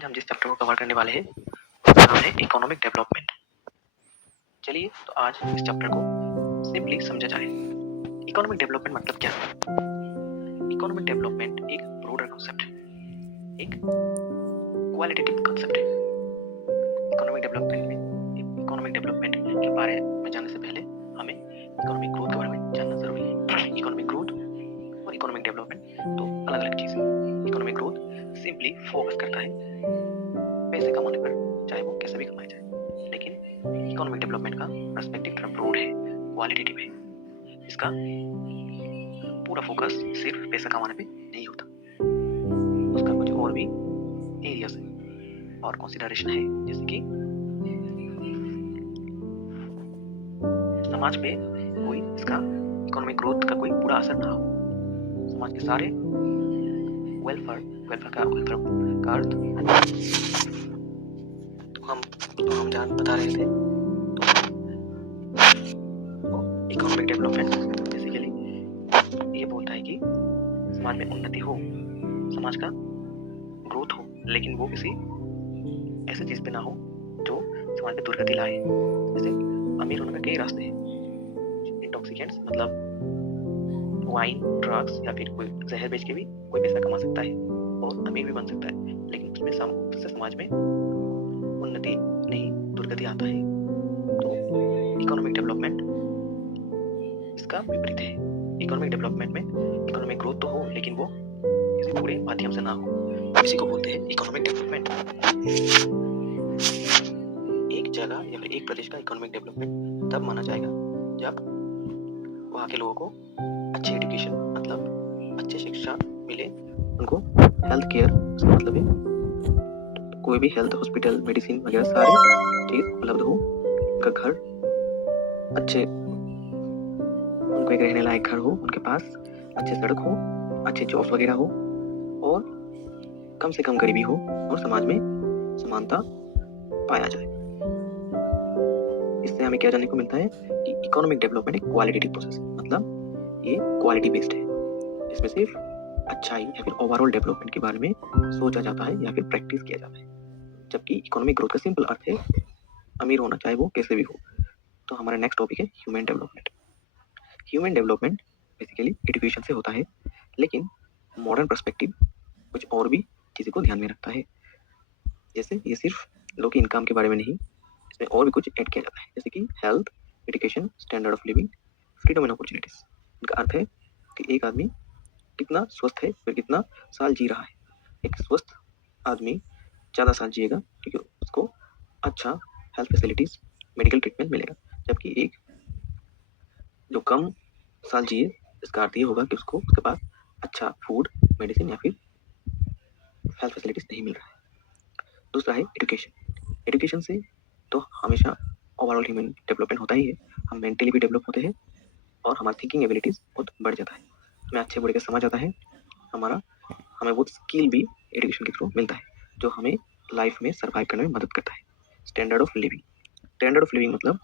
आज हम जिस चैप्टर को कवर करने वाले हैं उसका नाम है इकोनॉमिक डेवलपमेंट। चलिए तो आज इस चैप्टर को सिंपली समझा जाए। इकोनॉमिक डेवलपमेंट मतलब क्या है? इकोनॉमिक डेवलपमेंट एक ब्रॉडर कॉन्सेप्ट है, एक क्वालिटेटिव कॉन्सेप्ट है। इकोनॉमिक डेवलपमेंट के बारे में जानने से पहले हमें इकोनॉमिक ग्रोथ के बारे में जानना जरूरी है। इकोनॉमिक ग्रोथ और इकोनॉमिक डेवलपमेंट दो अलग अलग चीजें। इकोनॉमिक ग्रोथ सिंपली फोकस करता है पैसे कमाने पर, चाहे वो कैसे भी कमाया जाए, लेकिन इकोनॉमिक डेवलपमेंट का पर्सपेक्टिव थोड़ा ब्रॉड है, क्वालिटेटिव है। इसका पूरा फोकस सिर्फ पैसा कमाने पे नहीं होता, उसका कुछ और भी एरियाज है और कंसिडरेशन है, जैसे कि समाज पे कोई इसका इकोनॉमिक ग्रोथ का कोई बुरा असर ना हो। समाज के सारे वेलफेयर का अर्थ तो हम जान बता रहे थे। इकोनॉमिक डेवलपमेंट बेसिकली ये बोलता है कि समाज में उन्नति हो, समाज का ग्रोथ हो, लेकिन वो किसी ऐसे चीज पे ना हो जो समाज में दुर्गति लाए। जैसे अमीर होने के कई रास्ते हैं। इंटॉक्सिकेंट्स मतलब वाइन, ड्रग्स या फिर कोई जहर बेच के भी कोई पैसा कमा सकता है और अमीर भी बन सकता है, लेकिन उसमें समाज में उन्नति नहीं, दुर्गति आता है। तो इकोनॉमिक डेवलपमेंट इसका विपरीत है। इकोनॉमिक डेवलपमेंट में इकोनॉमिक ग्रोथ तो हो, लेकिन वो किसी बुरे माध्यम से ना हो। इसी को बोलते हैं इकोनॉमिक डेवलपमेंट। एक जगह या फिर एक प्रदेश का इकोनॉमिक डेवलपमेंट तब माना जाएगा जब वहाँ के लोगों को अच्छी एजुकेशन मतलब अच्छी शिक्षा मिले, उनको हेल्थ केयर मतलब है कोई भी हेल्थ हॉस्पिटल, मेडिसिन वगैरह सारी चीज उपलब्ध हो, उनका घर अच्छे, उनको एक रहने लायक घर हो, उनके पास अच्छे सड़क हो, अच्छे जॉब्स वगैरह हो और कम से कम गरीबी हो और समाज में समानता पाया जाए। इससे हमें क्या जानने को मिलता है कि इकोनॉमिक डेवलपमेंट एक क्वालिटेटिव प्रोसेस है, मतलब ये क्वालिटी बेस्ड है। इसमें सिर्फ अच्छाई या फिर ओवरऑल डेवलपमेंट के बारे में सोचा जाता है या फिर प्रैक्टिस किया जाता है, जबकि इकोनॉमिक ग्रोथ का सिंपल अर्थ है अमीर होना, चाहे वो कैसे भी हो। तो हमारा नेक्स्ट टॉपिक है human development. Human development basically education से होता है, लेकिन मॉडर्न पर्सपेक्टिव कुछ और भी चीज़ों को ध्यान में रखता है। जैसे ये सिर्फ लोग की इनकम के बारे में नहीं, इसमें और भी कुछ ऐड किया जाता है, जैसे कि health, education, standard of living, freedom and opportunities. इनका अर्थ है कि एक आदमी कितना स्वस्थ है, फिर कितना साल जी रहा है। एक स्वस्थ आदमी ज़्यादा साल जिएगा क्योंकि उसको अच्छा हेल्थ फैसिलिटीज, मेडिकल ट्रीटमेंट मिलेगा, जबकि एक जो कम साल जिए इसका अर्थ ये होगा कि उसको उसके पास अच्छा फूड, मेडिसिन या फिर हेल्थ फैसिलिटीज नहीं मिल रहा है। दूसरा है एजुकेशन। एजुकेशन से तो हमेशा ओवरऑल ह्यूमन डेवलपमेंट होता ही है, हम मेंटली भी डेवलप होते हैं और हमारा थिंकिंग एबिलिटीज बहुत बढ़ जाता है, हमें अच्छे बुरे का समझ आता है, हमें बहुत स्किल भी एजुकेशन के थ्रू मिलता है जो हमें लाइफ में सर्वाइव करने में मदद करता है। Standard of living. Standard of living मतलब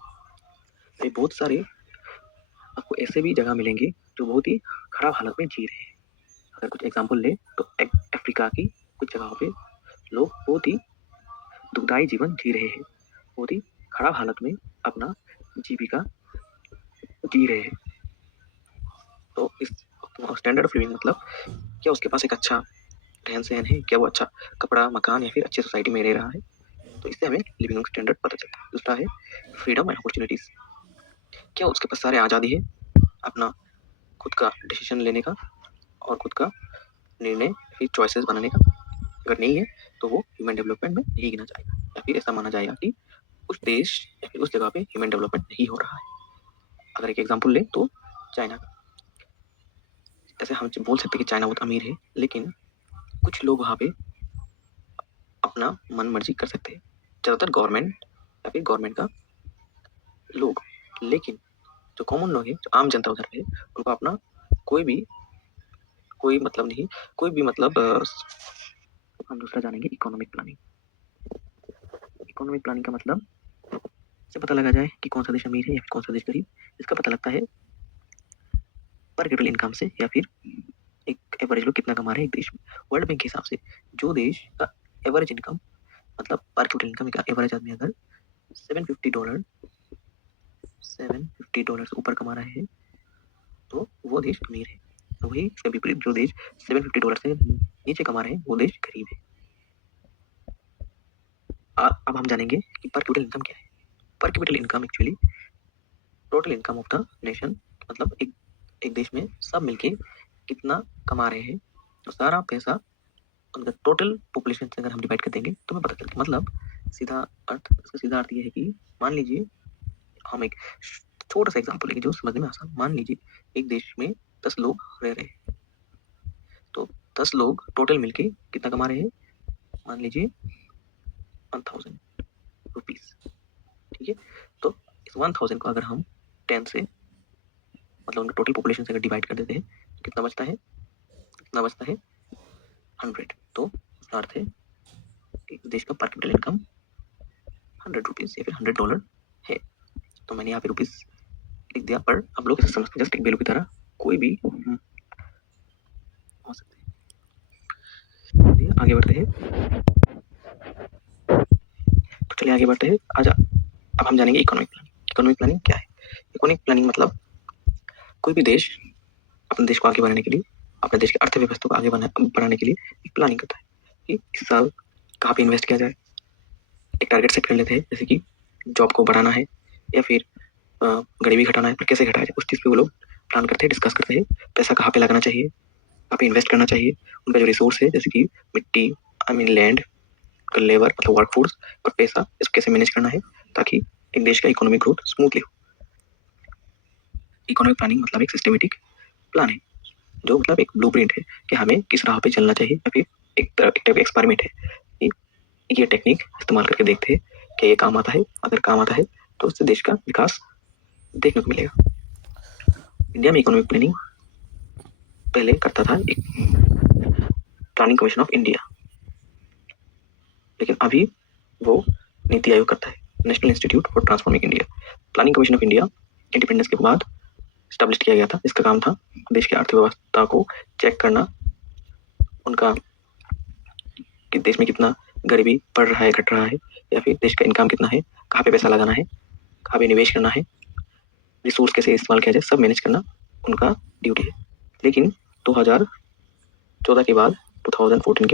बहुत सारे आपको ऐसे भी जगह मिलेंगे जो बहुत ही खराब हालत में जी रहे हैं। अगर कुछ एग्जांपल ले तो अफ्रीका की कुछ जगहों पे लोग बहुत ही दुखदायी जीवन जी रहे हैं, बहुत ही खराब हालत में अपना जीविका जी रहे हैं। तो इस स्टैंडर्ड ऑफ लिविंग मतलब क्या उसके पास एक अच्छा रहन सहन है, क्या वो अच्छा कपड़ा, मकान या फिर अच्छी सोसाइटी में रह रहा है। तो इससे हमें लिविंग स्टैंडर्ड पता चलता है। दूसरा है फ्रीडम एंड अपॉर्चुनिटीज। क्या उसके पास सारे आज़ादी है अपना खुद का डिसीजन लेने का और खुद का निर्णय फिर चॉइसेस बनाने का? अगर नहीं है तो वो ह्यूमन डेवलपमेंट में नहीं गिना जाएगा, या फिर ऐसा माना जाएगा कि उस देश या फिर उस जगह पे ह्यूमन डेवलपमेंट नहीं हो रहा है। अगर एक एग्जांपल ले तो चाइना का, जैसे हम बोल सकते हैं कि चाइना बहुत अमीर है, लेकिन कुछ लोग वहाँ पे अपना मन मर्जी कर सकते हैं, ज़्यादातर गवर्नमेंट या फिर गवर्नमेंट का लोग, लेकिन जो कॉमन लोग हैं, जो आम जनता उधर पे, उनको अपना कोई मतलब नहीं, कोई भी मतलब हम दूसरा जानेंगे इकोनॉमिक प्लानिंग। इकोनॉमिक प्लानिंग का मतलब से पता लगा जाए कि कौन सा देश अमीर है या फिर कौन सा देश गरीब। इसका पता लगता है पर कैपिटल इनकम से, या फिर एक एवरेज लोग कितना कमा रहे हैं एक देश में। वर्ल्ड बैंक के हिसाब से जो देश का एवरेज इनकम मतलब पर कैपिटल इनकम एक एवरेज आदमी अगर $750 से ऊपर कमा रहे हैं तो वो देश अमीर है। वही इसके विपरीत जो देश $750 से नीचे कमा रहे हैं वो देश गरीब है। अब हम जानेंगे कि पर कैपिटल इनकम क्या है। पर capital income actually total income of the nation, मतलब एक देश में सब मिलके कितना कमा रहे हैं तो सारा पैसा उनका टोटल पॉपुलेशन से अगर हम डिवाइड कर देंगे तो हमें पता चलता है। मतलब इसका सीधा अर्थ ये है कि मान लीजिए हम एक छोटा सा एग्जांपल लेंगे जो समझने में आसान। मान लीजिए एक देश में 10 लोग रह रहे हैं तो 10 लोग टोटल मिलके कितना कमा रहे हैं, मान लीजिए 1000 रुपीज। ठीक है, तो इस 1000 को अगर हम 10 से मतलब उनका टोटल पॉपुलेशन से अगर डिवाइड कर देते हैं तो कितना बचता है 100। तो उसका अर्थ है कि देश का पर कैपिटल इनकम 100 रुपीज या फिर $100 है। तो मैंने यहाँ पे रुपीज लिख दिया, पर आप लोग इसे समझते जस्ट एक वैल्यू की तरह कोई भी हो सकते हैं। चलिए आगे बढ़ते हैं। अब हम जानेंगे इकोनॉमिक प्लानिंग। इकोनॉमिक प्लानिंग क्या है? इकोनॉमिक प्लानिंग मतलब कोई भी देश अपने देश को आगे बढ़ाने के लिए, अपने देश की अर्थव्यवस्था को आगे बढ़ाने के लिए एक प्लानिंग करता है कि इस साल कहाँ पे इन्वेस्ट किया जाए। एक टारगेट सेट कर लेते हैं, जैसे कि जॉब को बढ़ाना है या फिर गरीबी घटाना है, पर कैसे घटाया जाए उस चीज़ पे वो लोग प्लान करते हैं, डिस्कस करते हैं। पैसा कहाँ पे लगाना चाहिए, कहाँ पे इन्वेस्ट करना चाहिए, उनका जो रिसोर्स है जैसे कि मिट्टी, लैंड, लेबर मतलब वर्कफोर्स और पैसा, इसको कैसे मैनेज करना है ताकि एक देश का इकोनॉमिक ग्रोथ स्मूथली हो। इकोनॉमिक प्लानिंग मतलब एक सिस्टमेटिक प्लान है जो मतलब एक ब्लूप्रिंट है कि हमें किस राह पे चलना चाहिए, या फिर एक टाइप का एक्सपेरिमेंट है कि ये टेक्निक इस्तेमाल करके देखते हैं कि ये काम आता है। अगर काम आता है तो उससे देश का विकास देखने को मिलेगा। इंडिया में इकोनॉमिक प्लानिंग पहले करता था एक प्लानिंग कमीशन ऑफ इंडिया, लेकिन अभी वो नीति आयोग करता है, national institute for transforming India. Planning commission of India independence के बाद स्टैब्लिश किया गया था। इसका काम था देश की अर्थव्यवस्था को चेक करना, उनका कि देश में कितना गरीबी बढ़ रहा है, घट रहा है, या फिर देश का इनकम कितना है, कहाँ पे पैसा लगाना है, कहाँ पे निवेश करना है, रिसोर्स कैसे इस्तेमाल किया जाए, सब मैनेज करना उनका ड्यूटी है। लेकिन 2014 के बाद 2014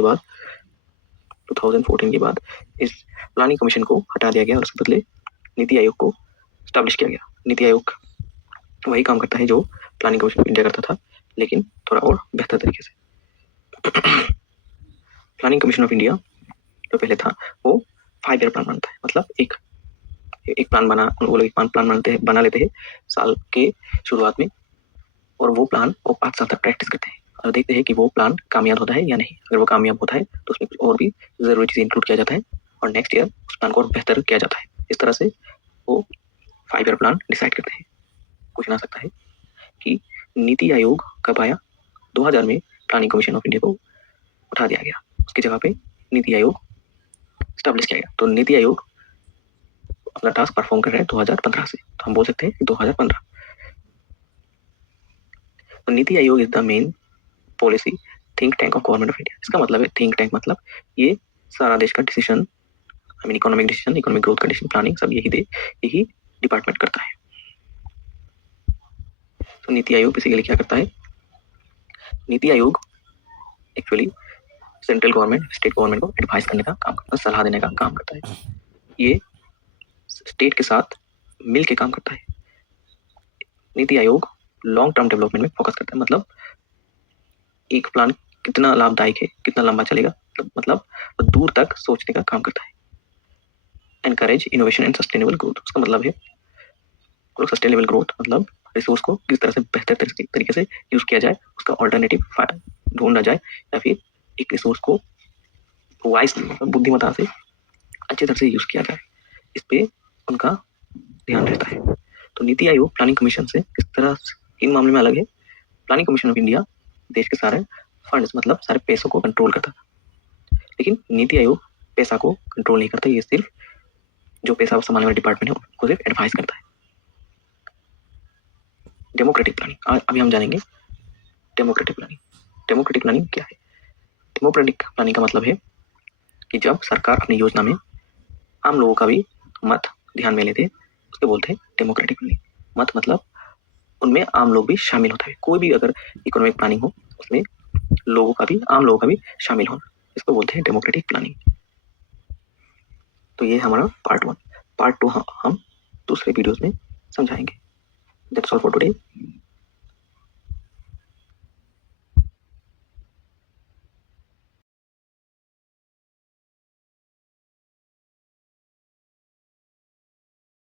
के बाद इस प्लानिंग कमीशन को हटा दिया गया और उसके बदले नीति आयोग को स्टैब्लिश किया गया। नीति आयोग वही काम करता है जो प्लानिंग कमीशन ऑफ इंडिया करता था, लेकिन थोड़ा और बेहतर तरीके से। प्लानिंग कमीशन ऑफ इंडिया जो पहले था वो 5 ईयर प्लान बनाता है, मतलब एक प्लान वो लोग एक प्लान बना लेते हैं साल के शुरुआत में, और वो प्लान वो 5 साल तक प्रैक्टिस करते हैं और देखते हैं कि वो प्लान कामयाब होता है या नहीं। अगर वो कामयाब होता है तो उसमें कुछ और भी जरूरी चीजें इंक्लूड किया जाता है और नेक्स्ट ईयर उस प्लान को और बेहतर किया जाता है। इस तरह से वो 5 ईयर प्लान डिसाइड करते हैं। क्वेश्चन आ सकता है कि नीति आयोग कब आया? 2000 में प्लानिंग कमीशन ऑफ इंडिया को उठा दिया गया, उसकी जगह पे नीति आयोग स्टैब्लिश किया गया। तो नीति आयोग अपना टास्क परफॉर्म कर रहा है 2015 से, तो हम बोल सकते हैं 2015। तो NITI Aayog is the main policy think tank of government of India. इसका मतलब है थिंक टैंक मतलब ये सारा देश का decision, economic decision, economic growth का डिसीजन, प्लानिंग सब यही डिपार्टमेंट करता है। तो नीति आयोग बेसिकली क्या करता है? NITI Aayog actually central government, state government को एडवाइस करने का काम करता है, सलाह देने का काम करता है। ये स्टेट के साथ मिल के काम करता है। NITI Aayog long term development में फोकस करता है, मतलब एक प्लान कितना लाभदायक है, कितना लंबा चलेगा, मतलब दूर तक सोचने का काम करता है। Encourage innovation and sustainable growth, उसका मतलब है सस्टेनेबल ग्रोथ मतलब रिसोर्स को किस तरह से बेहतर तरीके से यूज किया जाए, उसका ऑल्टरनेटिव ढूंढा जाए, या फिर एक रिसोर्स को वाइस बुद्धिमत्ता से अच्छी तरह से यूज किया जाए, इस पे उनका ध्यान रहता है। तो नीति आयोग प्लानिंग कमीशन से किस तरह इन मामले में अलग है? प्लानिंग कमीशन ऑफ इंडिया देश के सारे फंड्स मतलब सारे पैसों को कंट्रोल करता था, लेकिन नीति आयोग पैसा को कंट्रोल नहीं करता, ये सिर्फ जो पैसा संभालने वाला डिपार्टमेंट है उनको सिर्फ एडवाइस करता है। डेमोक्रेटिक प्लानिंग अभी हम जानेंगे। डेमोक्रेटिक प्लानिंग क्या है? डेमोक्रेटिक प्लानिंग का मतलब है कि जब सरकार अपनी योजना में आम लोगों का भी मत ध्यान में लेते, उसको बोलते हैं डेमोक्रेटिक प्लानिंग। मत मतलब उनमें आम लोग भी शामिल होता है। कोई भी अगर इकोनॉमिक प्लानिंग हो उसमें लोगों का भी, आम लोगों का भी शामिल होना, इसको बोलते हैं डेमोक्रेटिक प्लानिंग। तो ये हमारा पार्ट 1। पार्ट 2 हम दूसरे वीडियोस में समझाएंगे। That's all for today.